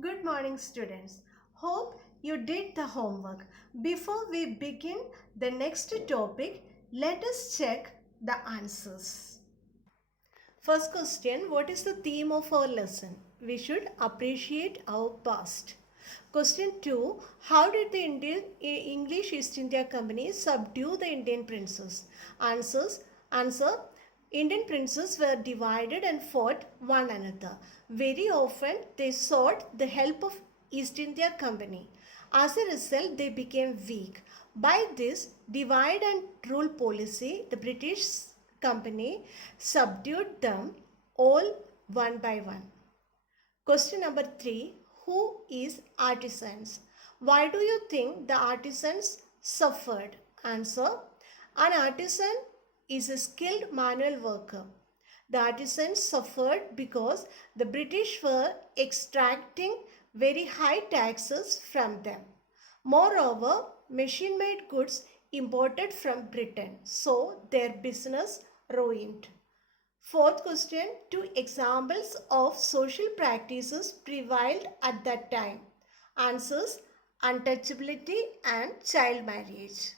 Good morning, students. Hope you did the homework. Before we begin the next topic, let us check the answers. First question, what is the theme of our lesson? We should appreciate our past. Question 2, how did the English East India Company subdue the Indian princes? Answer, Indian princes were divided and fought one another. Very often they sought the help of East India Company. As a result, they became weak. By this divide and rule policy, the British Company subdued them all one by one. Question number 3. Who is artisans? Why do you think the artisans suffered? Answer. An artisan is a skilled manual worker. The artisans suffered because the British were extracting very high taxes from them. Moreover, machine-made goods imported from Britain, so their business ruined. Fourth question, two examples of social practices prevailed at that time. Answers, untouchability and child marriage.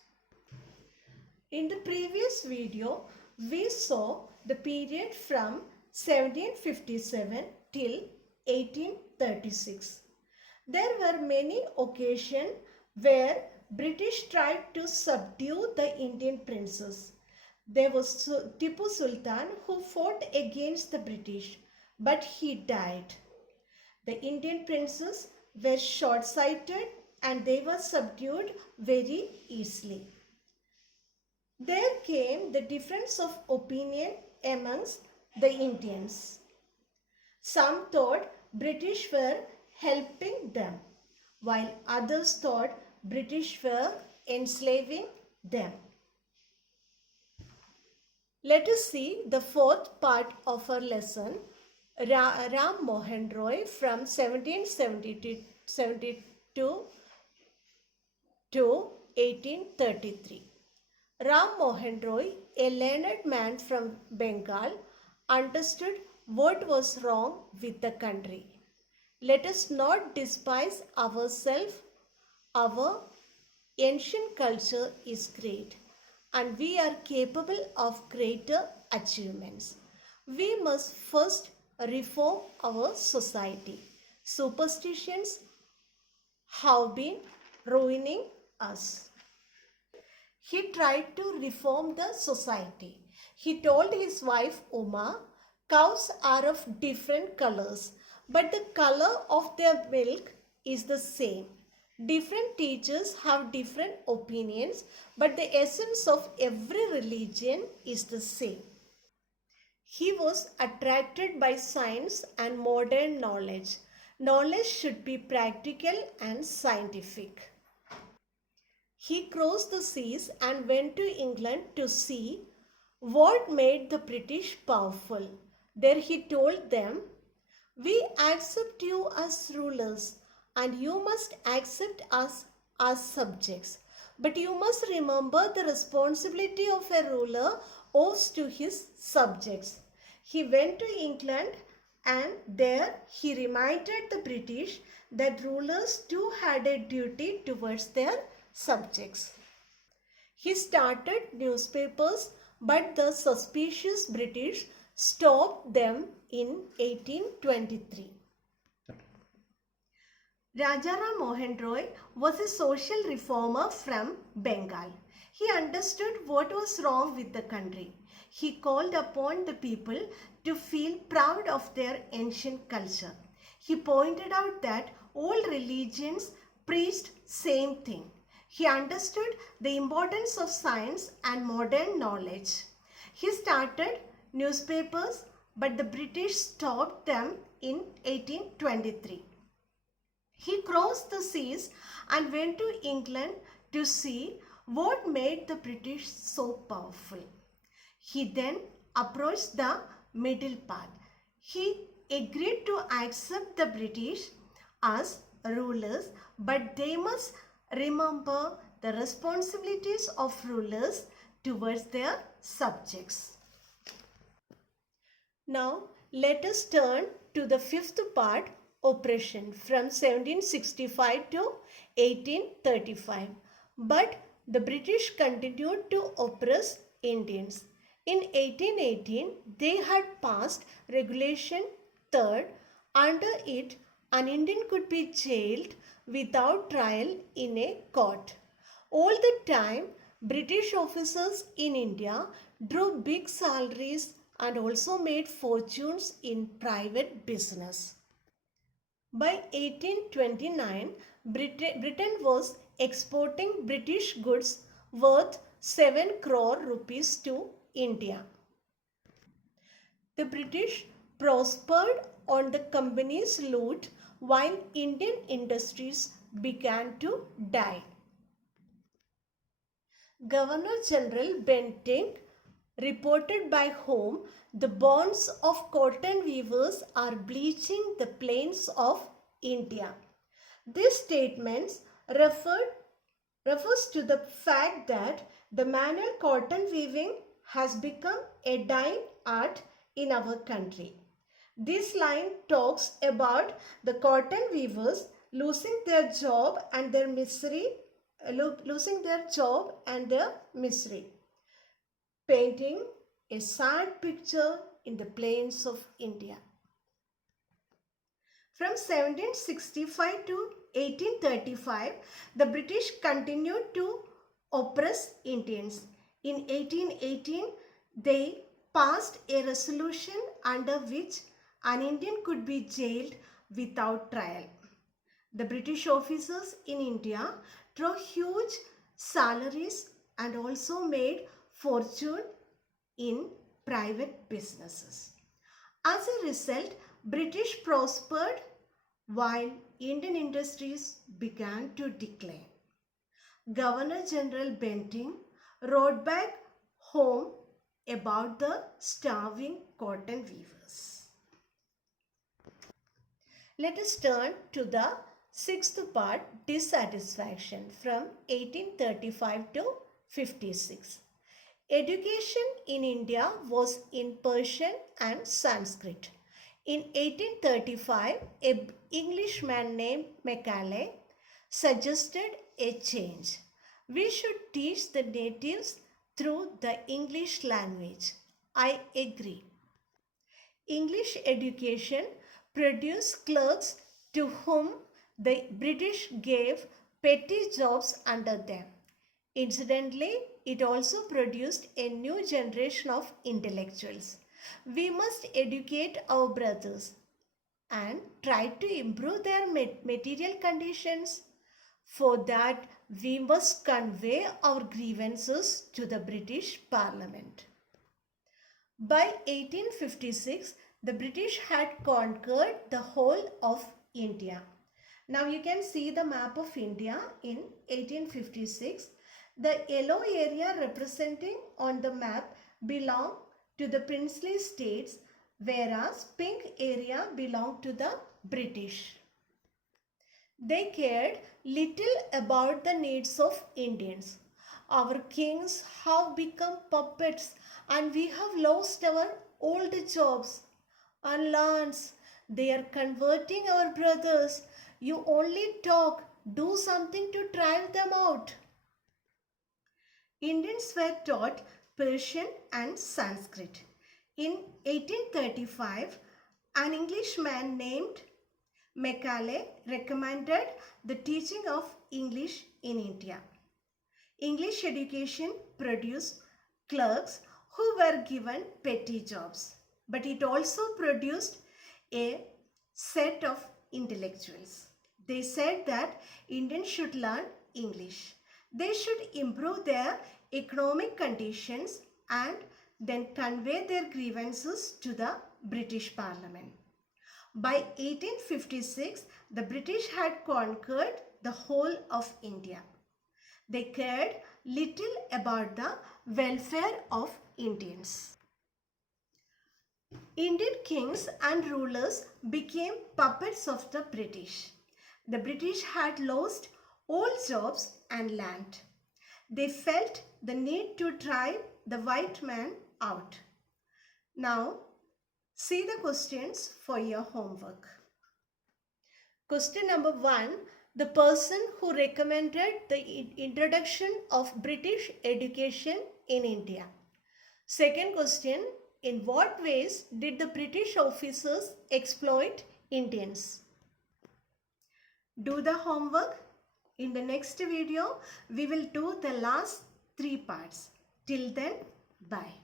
In the previous video, we saw the period from 1757 till 1836. There were many occasions where British tried to subdue the Indian princes. There was Tipu Sultan who fought against the British, but he died. The Indian princes were short-sighted and they were subdued very easily. There came the difference of opinion amongst the Indians. Some thought British were helping them, while others thought British were enslaving them. Let us see the fourth part of our lesson, Ram Mohan Roy from 1772 to 1833. Ram Mohan Roy, a learned man from Bengal, understood what was wrong with the country. Let us not despise ourselves. Our ancient culture is great and we are capable of greater achievements. We must first reform our society. Superstitions have been ruining us. He tried to reform the society. He told his wife Uma, cows are of different colors, but the color of their milk is the same. Different teachers have different opinions, but the essence of every religion is the same. He was attracted by science and modern knowledge. Knowledge should be practical and scientific. He crossed the seas and went to England to see what made the British powerful. There he told them, "We accept you as rulers and you must accept us as subjects. But you must remember the responsibility of a ruler owes to his subjects." He went to England and there he reminded the British that rulers too had a duty towards their subjects. He started newspapers, but the suspicious British stopped them in 1823. Rajaram Mohan Roy was a social reformer from Bengal. He understood what was wrong with the country. He called upon the people to feel proud of their ancient culture. He pointed out that all religions preached same thing. He understood the importance of science and modern knowledge. He started newspapers, but the British stopped them in 1823. He crossed the seas and went to England to see what made the British so powerful. He then approached the middle path. He agreed to accept the British as rulers, but they must remember the responsibilities of rulers towards their subjects. Now let us turn to the fifth part oppression from 1765 to 1835. But the British continued to oppress Indians. In 1818, they had passed Regulation 3rd. Under it, an Indian could be jailed without trial in a court. All the time, British officers in India drew big salaries and also made fortunes in private business. By 1829, Britain was exporting British goods worth 7 crore rupees to India. The British prospered on the company's loot while Indian industries began to die. Governor General Bentinck reported by whom the bonds of cotton weavers are bleaching the plains of India. This statement refers to the fact that the manual cotton weaving has become a dying art in our country. This line talks about the cotton weavers losing their job and their misery, painting a sad picture in the plains of India. From 1765 to 1835, the British continued to oppress Indians. In 1818, they passed a resolution under which an Indian could be jailed without trial. The British officers in India drew huge salaries and also made fortune in private businesses. As a result, British prospered while Indian industries began to decline. Governor General Bentinck wrote back home about the starving cotton weavers. Let us turn to the sixth part, dissatisfaction, from 1835 to 56. Education in India was in Persian and Sanskrit. In 1835, an Englishman named Macaulay suggested a change. We should teach the natives through the English language. I agree. English education produced clerks to whom the British gave petty jobs under them. Incidentally, it also produced a new generation of intellectuals. We must educate our brothers and try to improve their material conditions. For that, we must convey our grievances to the British Parliament. By 1856, the British had conquered the whole of India. Now you can see the map of India in 1856. The yellow area representing on the map belong to the princely states, whereas pink area belonged to the British. They cared little about the needs of Indians. Our kings have become puppets and we have lost our old jobs and lands. They are converting our brothers. You only talk, do something to drive them out. Indians were taught Persian and Sanskrit. In 1835, an Englishman named Macaulay recommended the teaching of English in India. English education produced clerks who were given petty jobs, but it also produced a set of intellectuals. They said that Indians should learn English. They should improve their economic conditions and then convey their grievances to the British Parliament. By 1856, the British had conquered the whole of India. They cared little about the welfare of Indians. Indian kings and rulers became puppets of the British. The British had lost all jobs and land. They felt the need to drive the white man out. Now, see the questions for your homework. Question number 1. The person who recommended the introduction of British education in India. Second question. In what ways did the British officers exploit Indians? Do the homework. In the next video, we will do the last 3 parts. Till then, bye.